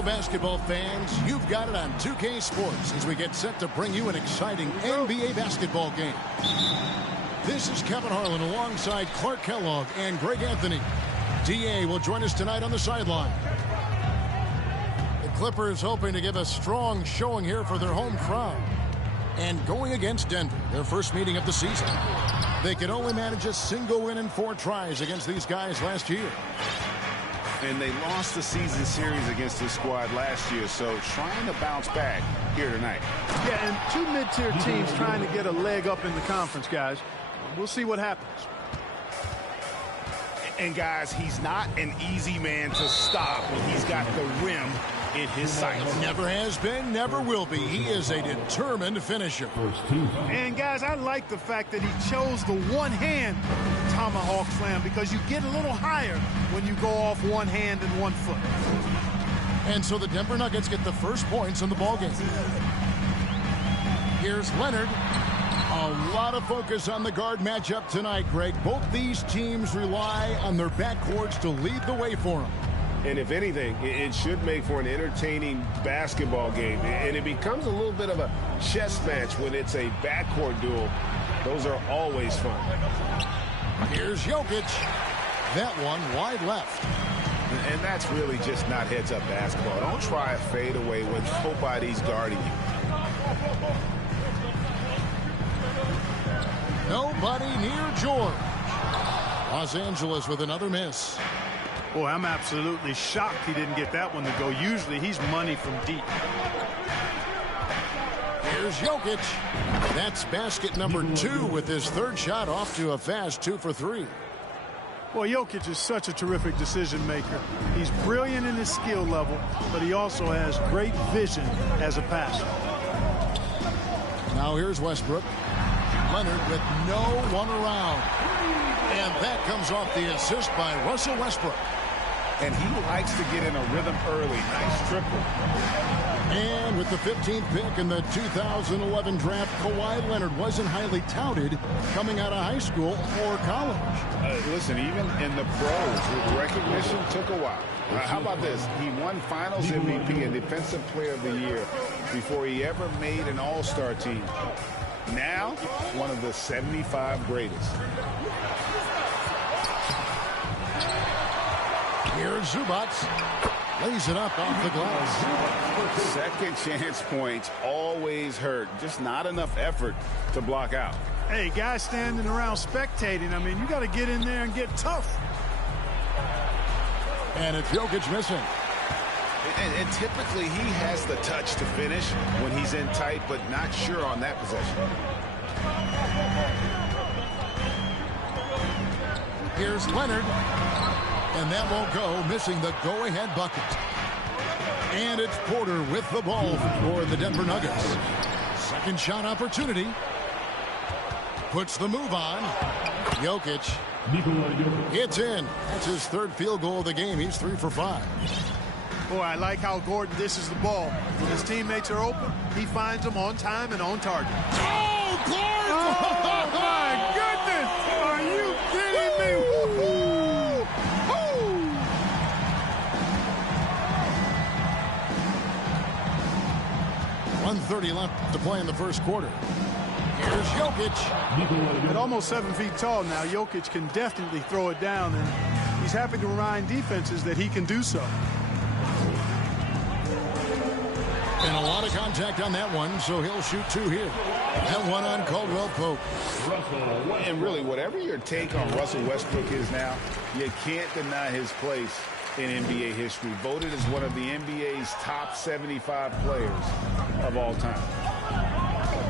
Hello, basketball fans. You've got it on 2K Sports as we get set to bring you an exciting NBA basketball game. This is Kevin Harlan alongside Clark Kellogg and Greg Anthony. DA will join us tonight on the sideline. The Clippers hoping to give a strong showing here for their home crowd. And going against Denver, their first meeting of the season. They could only manage a single win in 4 tries against these guys last year. And they lost the season series against this squad last year, so trying to bounce back here tonight. Yeah, and 2 mid-tier teams trying to get a leg up in the conference, guys. We'll see what happens. And, guys, he's not an easy man to stop when he's got the rim in his sights. Never has been, never will be. He is a determined finisher. And, guys, I like the fact that he chose the one-hand tomahawk slam because you get a little higher when you go off one hand and one foot. And so the Denver Nuggets get the first points in the ballgame. Here's Leonard. A lot of focus on the guard matchup tonight, Greg. Both these teams rely on their backcourts to lead the way for them. And if anything, it should make for an entertaining basketball game. And it becomes a little bit of a chess match when it's a backcourt duel. Those are always fun. Here's Jokic. That one wide left. And that's really just not heads-up basketball. Don't try a fadeaway when nobody's guarding you. Nobody near George. Los Angeles with another miss. Boy, I'm absolutely shocked he didn't get that one to go. Usually he's money from deep. Here's Jokic. That's basket number 2 with his 3rd shot off to a fast 2 for 3. Boy, Jokic is such a terrific decision maker. He's brilliant in his skill level, but he also has great vision as a passer. Now here's Westbrook. Leonard with no one around. And that comes off the assist by Russell Westbrook. And he likes to get in a rhythm early. Nice triple. And with the 15th pick in the 2011 draft, Kawhi Leonard wasn't highly touted coming out of high school or college. Listen, even in the pros, recognition took a while. How about this? He won Finals MVP and Defensive Player of the Year before he ever made an All-Star team. Now, one of the 75 greatest. Here's Zubac. Lays it up off the glass. Second chance points always hurt. Just not enough effort to block out. Hey, guys standing around spectating, I mean, you got to get in there and get tough. And it's Jokic missing. And typically he has the touch to finish when he's in tight, but not sure on that possession. Here's Leonard. And that won't go, missing the go-ahead bucket. And it's Porter with the ball for the Denver Nuggets. Second shot opportunity. Puts the move on. Jokic. It's in. That's his 3rd field goal of the game. He's 3 for 5. Boy, I like how Gordon dishes the ball. When his teammates are open, he finds them on time and on target. Oh, Gordon! Oh, my goodness! Are you kidding me? Woo-hoo! 1:30 left to play in the first quarter. Here's Jokic. At almost 7 feet tall now, Jokic can definitely throw it down, and he's happy to remind defenses that he can do so. And a lot of contact on that one, so he'll shoot 2 here. That one on Caldwell Pope. And really, whatever your take on Russell Westbrook is now, you can't deny his place in NBA history. Voted as one of the NBA's top 75 players of all time.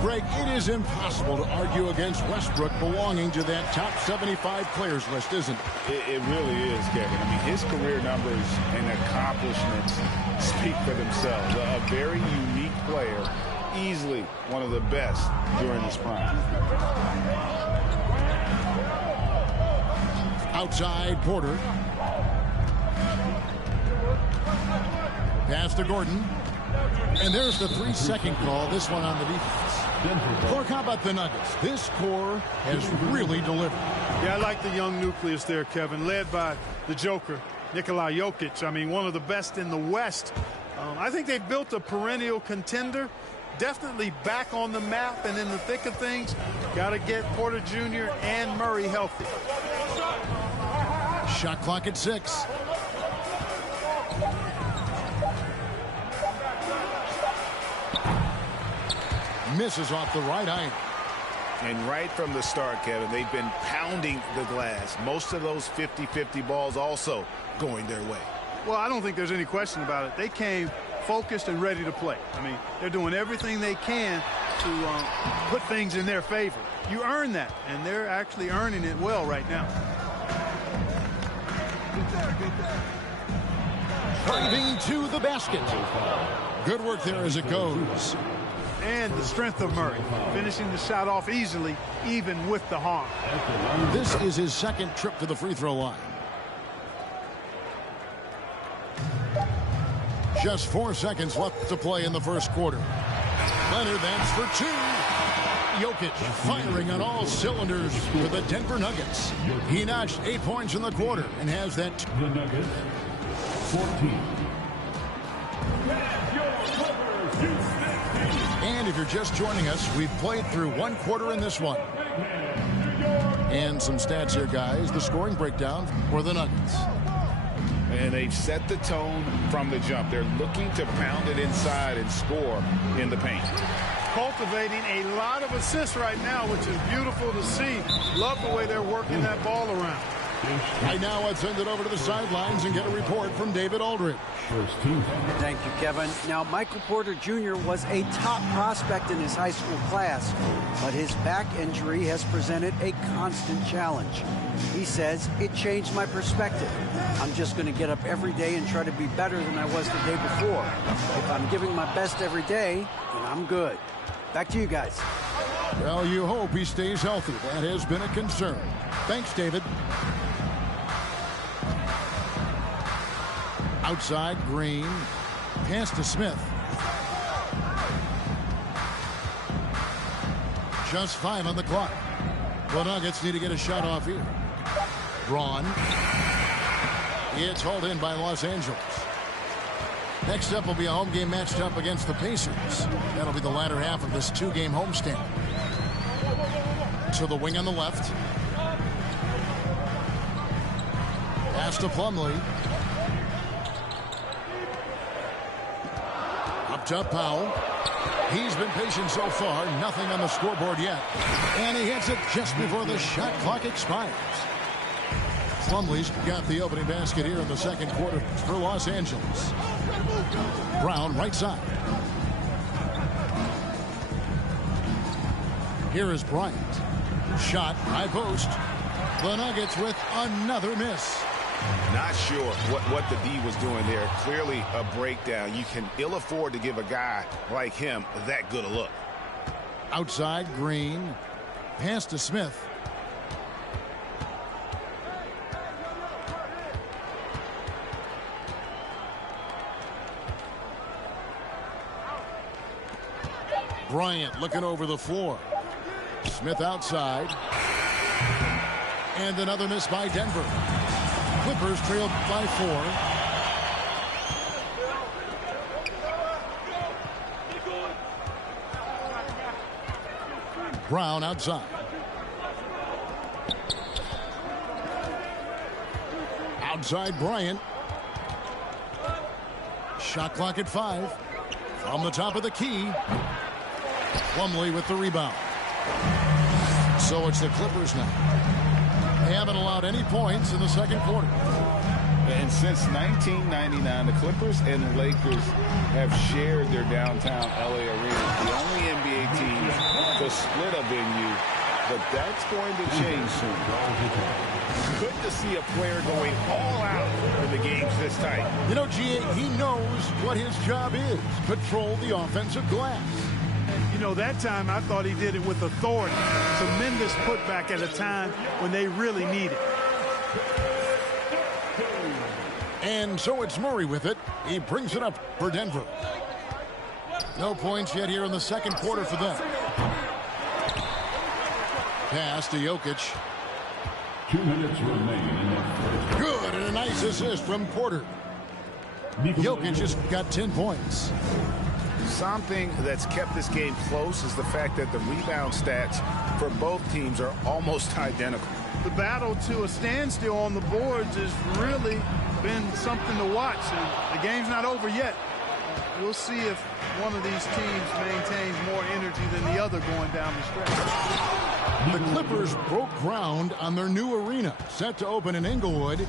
Greg, it is impossible to argue against Westbrook belonging to that top 75 players list, isn't it? It really is, Kevin. I mean, his career numbers and accomplishments speak for themselves. A very unique player, easily one of the best during his prime. Outside Porter. Pass to Gordon. And there's the 3-second call, this one on the defense. Clark, how about the Nuggets? This core has really delivered. Yeah, I like the young nucleus there, Kevin, led by the Joker, Nikola Jokic. I mean, one of the best in the West. I think they've built a perennial contender. Definitely back on the map and in the thick of things. Got to get Porter Jr. and Murray healthy. Shot clock at 6. Misses off the right iron. And right from the start, Kevin, they've been pounding the glass. Most of those 50-50 balls also going their way. Well, I don't think there's any question about it. They came focused and ready to play. I mean, they're doing everything they can to put things in their favor. You earn that, and they're actually earning it well right now. Driving to the basket. Good work there as it goes. And the strength of Murray, finishing the shot off easily, even with the harm. This is his second trip to the free throw line. Just 4 seconds left to play in the first quarter. Leonard, that's for 2. Jokic firing on all cylinders for the Denver Nuggets. He notched 8 points in the quarter and has that. The Nuggets, 14. And if you're just joining us, we've played through 1 quarter in this one. And some stats here, guys. The scoring breakdown for the Nuggets. And they've set the tone from the jump. They're looking to pound it inside and score in the paint. Cultivating a lot of assists right now, which is beautiful to see. Love the way they're working that ball around. Right now, let's send it over to the sidelines and get a report from David Aldridge. Thank you, Kevin. Now, Michael Porter Jr. was a top prospect in his high school class, but his back injury has presented a constant challenge. He says, it changed my perspective. I'm just going to get up every day and try to be better than I was the day before. If I'm giving my best every day, then I'm good. Back to you guys. Well, you hope he stays healthy. That has been a concern. Thanks, David. Outside, Green. Pass to Smith. Just 5 on the clock. The Nuggets need to get a shot off here. Braun. It's hauled in by Los Angeles. Next up will be a home game matched up against the Pacers. That'll be the latter half of this 2-game homestand. To the wing on the left. Pass to Plumlee. Up top, Powell. He's been patient so far. Nothing on the scoreboard yet. And he hits it just before the shot clock expires. Plumlee's got the opening basket here in the second quarter for Los Angeles. Brown, right side. Here is Bryant. Shot, high post. The Nuggets with another miss. Not sure what the D was doing there. Clearly a breakdown. You can ill afford to give a guy like him that good a look. Outside, Green. Pass to Smith. Bryant looking over the floor. Smith outside. And another miss by Denver. Clippers trailed by 4. Brown outside. Outside Bryant. Shot clock at 5. From the top of the key. Plumlee with the rebound. So it's the Clippers now. They haven't allowed any points in the second quarter. And since 1999, the Clippers and the Lakers have shared their downtown LA arenas. The only NBA teams to split a venue, but that's going to change soon. Good to see a player going all out in the games this tight. You know, G.A., he knows what his job is. Control the offensive glass. You know, that time I thought he did it with authority. Tremendous putback at a time when they really need it. And so it's Murray with it. He brings it up for Denver. No points yet here in the second quarter for them. Pass to Jokic. 2 minutes remain in the first. Good, and a nice assist from Porter. Jokic just got 10 points. Something that's kept this game close is the fact that the rebound stats for both teams are almost identical. The battle to a standstill on the boards has really been something to watch. And the game's not over yet. We'll see if one of these teams maintains more energy than the other going down the stretch. The Clippers broke ground on their new arena, set to open in Inglewood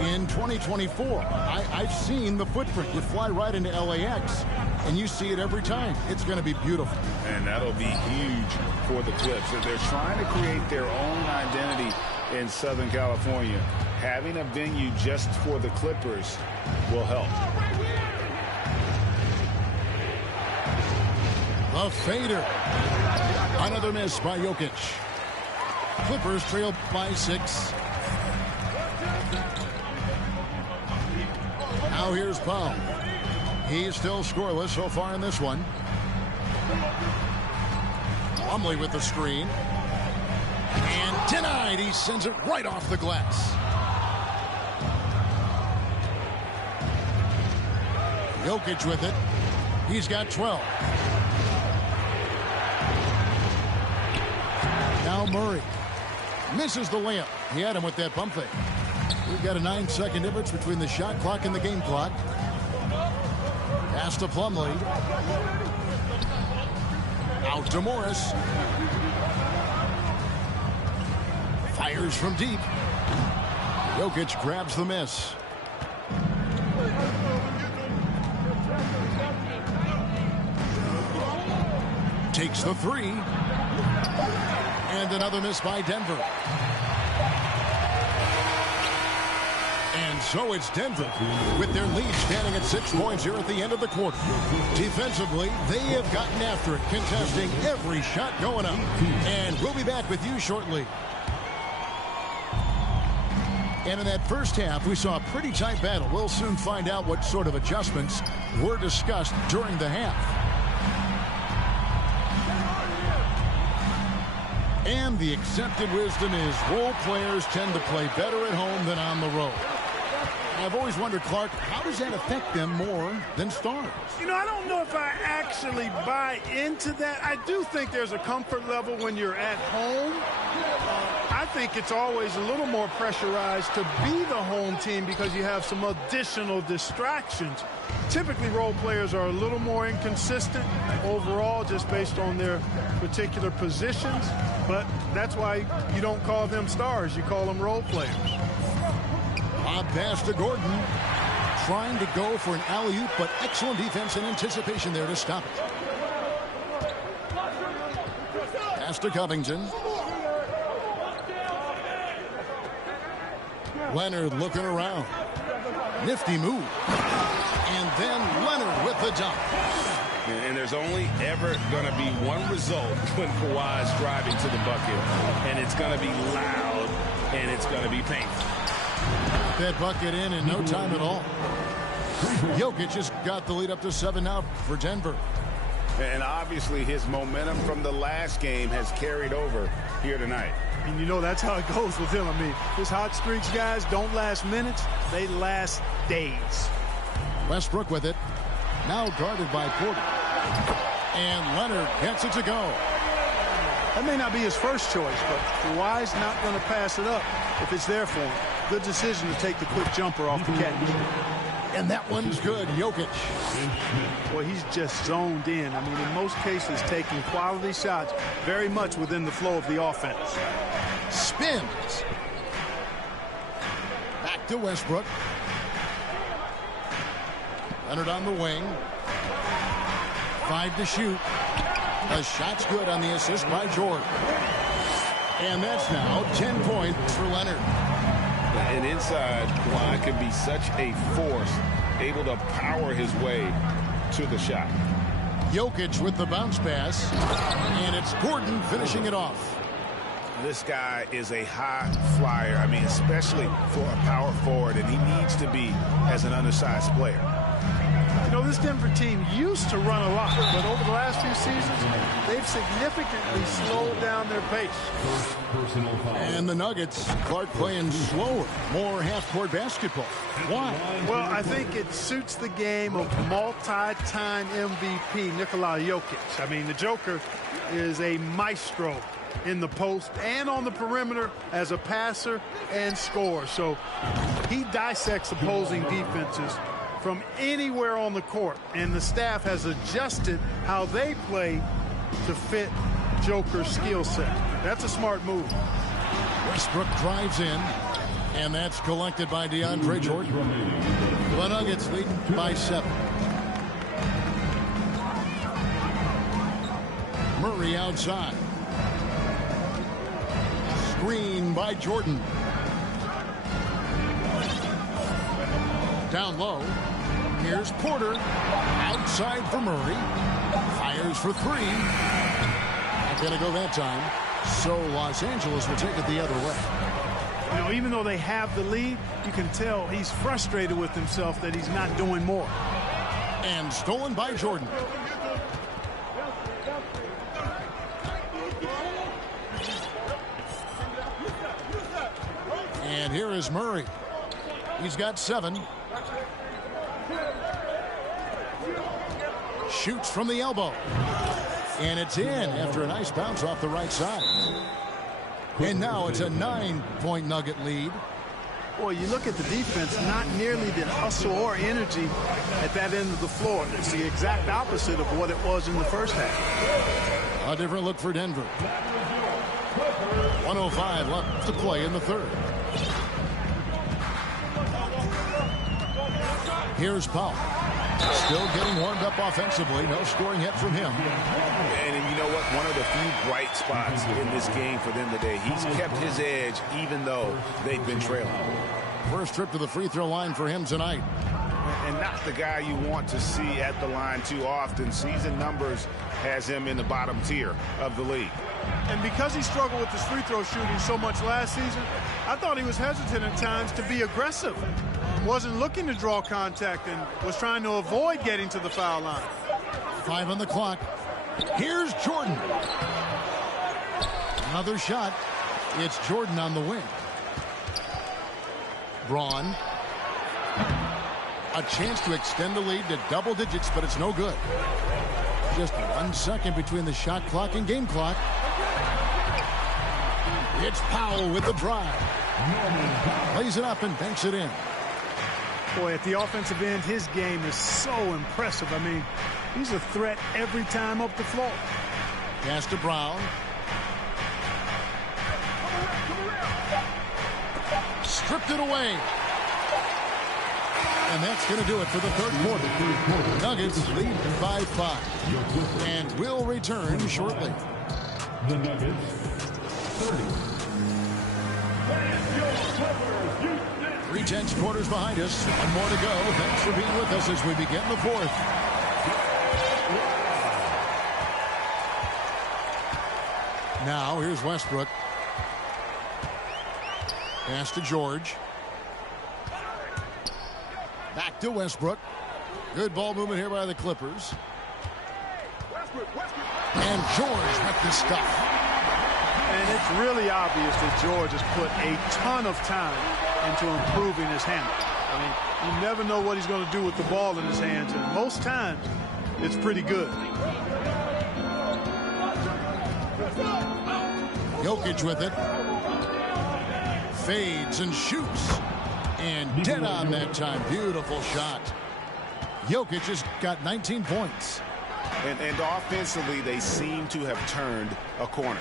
in 2024. I've seen the footprint. You fly right into LAX, and you see it every time. It's going to be beautiful. And that'll be huge for the Clips. They're trying to create their own identity in Southern California. Having a venue just for the Clippers will help. The fader. Another miss by Jokic. Clippers trail by 6. Now here's Powell. He's still scoreless so far in this one. Plumlee with the screen. And denied. He sends it right off the glass. Jokic with it. He's got 12. Now Murray misses the layup. He had him with that pump fake. We've got a 9-second difference between the shot clock and the game clock. Pass to Plumlee. Out to Morris. Fires from deep. Jokic grabs the miss. Takes the 3. And another miss by Denver. And so it's Denver with their lead standing at 6 points here at the end of the quarter. Defensively, they have gotten after it, contesting every shot going up. And we'll be back with you shortly. And in that first half, we saw a pretty tight battle. We'll soon find out what sort of adjustments were discussed during the half. And the accepted wisdom is role players tend to play better at home than on the road. I've always wondered, Clark, how does that affect them more than stars? You know, I don't know if I actually buy into that. I do think there's a comfort level when you're at home. I think it's always a little more pressurized to be the home team because you have some additional distractions. Typically, role players are a little more inconsistent overall just based on their particular positions, but that's why you don't call them stars. You call them role players. Bob pass to Gordon. Trying to go for an alley-oop, but excellent defense and anticipation there to stop it. Pass to Covington. Leonard looking around. Nifty move. And then Leonard with the dunk. And there's only ever going to be one result when Kawhi's driving to the bucket. And it's going to be loud, and it's going to be painful. That bucket in no time at all. Jokic has got the lead up to 7 now for Denver. And obviously his momentum from the last game has carried over here tonight. And you know that's how it goes with him. I mean, his hot streaks, guys, don't last minutes. They last days. Westbrook with it. Now guarded by Porter. And Leonard gets it to go. That may not be his first choice, but Kawhi's not going to pass it up if it's there for him. Good decision to take the quick jumper off the catch. And that one's good. Jokic. Boy, he's just zoned in. I mean, in most cases, taking quality shots very much within the flow of the offense. Spins. Back to Westbrook. Leonard on the wing. 5 to shoot. The shot's good on the assist by Jordan. And that's now 10 points for Leonard. And inside, Kawhi can be such a force, able to power his way to the shot. Jokic with the bounce pass. And it's Gordon finishing it off. This guy is a high flyer. I mean, especially for a power forward, and he needs to be as an undersized player. You know, this Denver team used to run a lot, but over the last few seasons, they've significantly slowed down their pace. And the Nuggets, Clark playing slower, more half-court basketball. Why? Well, I think it suits the game of multi-time MVP Nikola Jokic. I mean, the Joker is a maestro in the post and on the perimeter as a passer and scorer. So he dissects opposing defenses from anywhere on the court, and the staff has adjusted how they play to fit Joker's skill set. That's a smart move. Westbrook drives in, and that's collected by DeAndre Jordan. The Nuggets lead by 7. Murray outside. Screen by Jordan. Down low. Here's Porter. Outside for Murray. Fires for 3. Not going to go that time. So Los Angeles will take it the other way. You know, even though they have the lead, you can tell he's frustrated with himself that he's not doing more. And stolen by Jordan. And here is Murray. He's got 7. Shoots from the elbow. And it's in after a nice bounce off the right side. And now it's a 9-point Nugget lead. Boy, you look at the defense, not nearly the hustle or energy at that end of the floor. It's the exact opposite of what it was in the first half. A different look for Denver. 1:05 left to play in the third. Here's Powell. Still getting warmed up offensively. No scoring yet from him. And you know what? One of the few bright spots in this game for them today. He's kept his edge even though they've been trailing. First trip to the free throw line for him tonight. And not the guy you want to see at the line too often. Season numbers has him in the bottom tier of the league. And because he struggled with his free throw shooting so much last season, I thought he was hesitant at times to be aggressive. Wasn't looking to draw contact and was trying to avoid getting to the foul line. 5 on the clock. Here's Jordan. Another shot. It's Jordan on the wing. Braun. A chance to extend the lead to double digits, but it's no good. Just 1 second between the shot clock and game clock. It's Powell with the drive. Lays it up and banks it in. Boy, at the offensive end, his game is so impressive. I mean, he's a threat every time up the floor. Pass to Brown. Stripped it away. And that's going to do it for the third quarter. Nuggets lead by 5. And will return shortly. The Nuggets, 30. 3 quarters behind us. 1 more to go. Thanks for being with us as we begin the fourth. Now here's Westbrook. Pass to George. Back to Westbrook. Good ball movement here by the Clippers. And George with the stuff. And it's really obvious that George has put a ton of time into improving his handle. I mean, you never know what he's going to do with the ball in his hands, and most times it's pretty good. Jokic with it. Fades and shoots. And dead on that time. Beautiful shot. Jokic has got 19 points. And offensively, they seem to have turned a corner.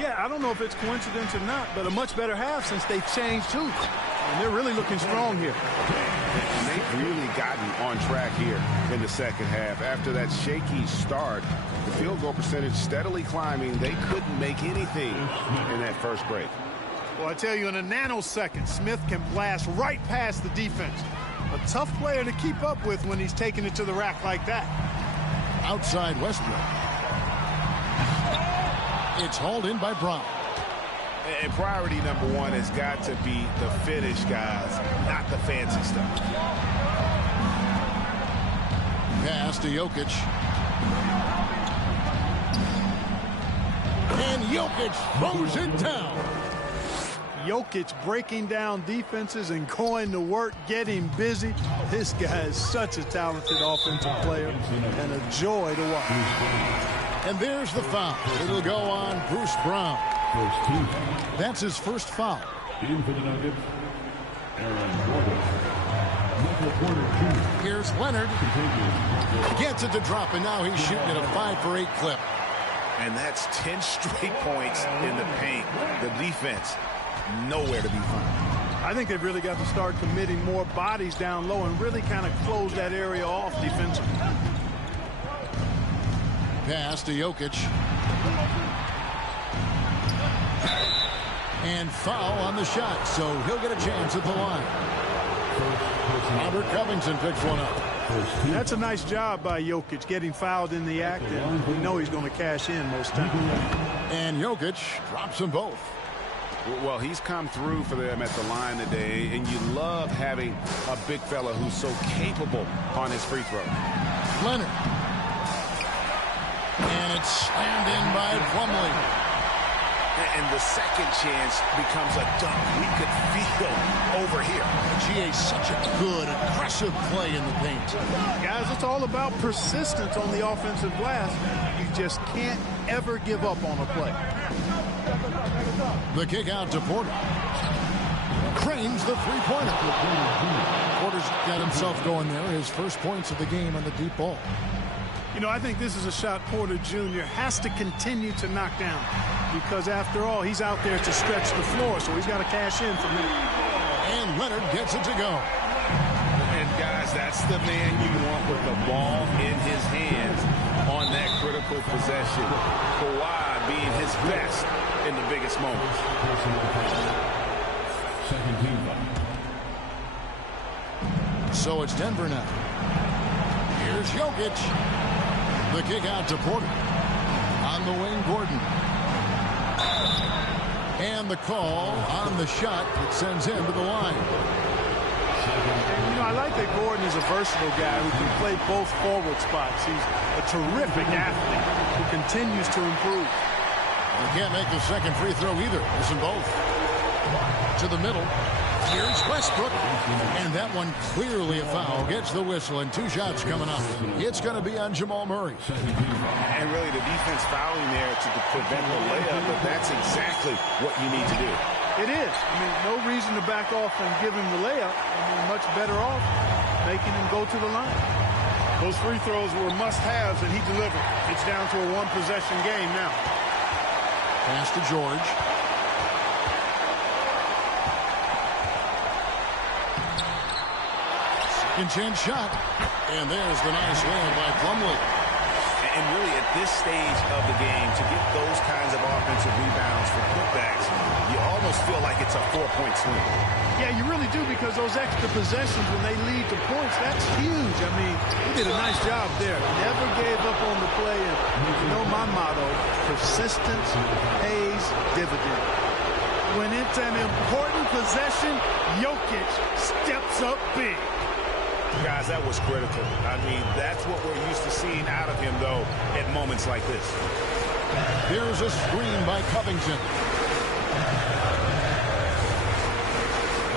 Yeah, I don't know if it's coincidence or not, but a much better half since they've changed too. And they're really looking strong here. And they've really gotten on track here in the second half. After that shaky start, the field goal percentage steadily climbing. They couldn't make anything in that first break. Well, I tell you, in a nanosecond, Smith can blast right past the defense. A tough player to keep up with when he's taking it to the rack like that. Outside Westbrook. It's hauled in by Brown. And priority number 1 has got to be the finish, guys, not the fancy stuff. Pass to Jokic. And Jokic throws it down. Jokic breaking down defenses and going to work, getting busy. This guy is such a talented offensive player and a joy to watch. And there's the foul. It'll go on Bruce Brown. That's his first foul. In for the Nuggets, Aaron Gordon. Michael Porter Jr. Here's Leonard. Gets it to drop, and now he's shooting at a 5-for-8 clip. And that's 10 straight points in the paint. The defense, nowhere to be found. I think they've really got to start committing more bodies down low and really kind of close that area off defensively. Pass to Jokic. And foul on the shot, so he'll get a chance at the line. Robert Covington picks one up. That's a nice job by Jokic, getting fouled in the act, and we know he's going to cash in most times. And Jokic drops them both. Well, he's come through for them at the line today, and you love having a big fella who's so capable on his free throw. Leonard. And it's slammed in by Plumlee. And the second chance becomes a dunk we could feel over here. GA, such a good, aggressive play in the paint. Guys, it's all about persistence on the offensive glass. You just can't ever give up on a play. The kick out to Porter. Cranes the three-pointer. Porter's got himself going there. His first points of the game on the deep ball. You know, I think this is a shot Porter Jr. has to continue to knock down because, after all, he's out there to stretch the floor, so he's got to cash in from there. And Leonard gets it to go. And, guys, that's the man you want with the ball in his hands on that critical possession. Kawhi being his best in the biggest moments. Second team foul. So it's Denver now. Here's Jokic. The kick out to Porter. On the wing, Gordon. And the call on the shot that sends him to the line. You know, I like that Gordon is a versatile guy who can play both forward spots. He's a terrific athlete who continues to improve. He can't make the second free throw either. Listen both. To the middle. Here's Westbrook. And that one clearly a foul. Gets the whistle, and 2 shots coming up. It's going to be on Jamal Murray. And really the defense fouling there to prevent the layup, but that's exactly what you need to do. It is. I mean, no reason to back off and give him the layup. I mean, much better off making him go to the line. Those free throws were must-haves, and he delivered. It's down to a one-possession game now. Pass to George. Second chance shot. And there's the nice layup by Plumlee. And really at this stage of the game, to get those kinds of offensive rebounds for putbacks, you almost feel like it's a 4-point swing. Yeah, you really do, because those extra possessions, when they lead to points, that's huge. I mean, he did a nice job there. Never gave up on the play. And you know my motto, persistence pays dividends. When it's an important possession, Jokic steps up big. Guys, that was critical. I mean, that's what we're used to seeing out of him, though, at moments like this. There's a screen by Covington.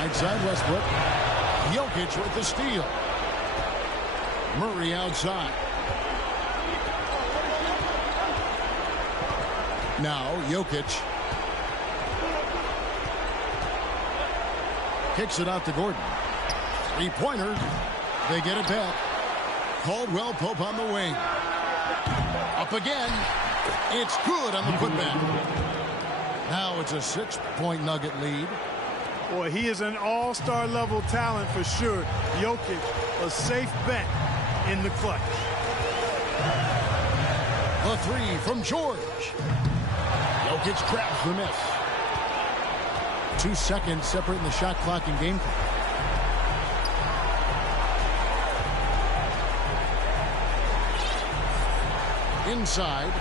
Right side, Westbrook. Jokic with the steal. Murray outside. Now, Jokic. Kicks it out to Gordon. Three-pointer. They get it back. Caldwell Pope on the wing. Up again. It's good on the putback. Now it's a 6-point Nugget lead. Boy, he is an all-star level talent for sure. Jokic, a safe bet in the clutch. The three from George. Jokic grabs the miss. 2 seconds separating the shot clock and game clock. Inside.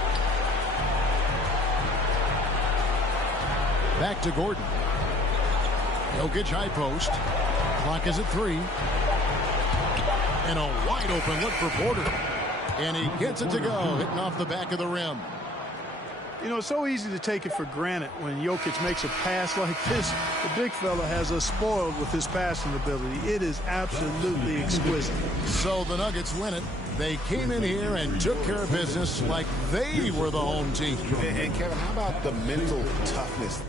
Back to Gordon. Jokic high post. Clock is at 3. And a wide open look for Porter. And he gets it to go, hitting off the back of the rim. You know, it's so easy to take it for granted when Jokic makes a pass like this. The big fella has us spoiled with his passing ability. It is absolutely exquisite. So the Nuggets win it. They came in here and took care of business like they were the home team. And Kevin, how about the mental toughness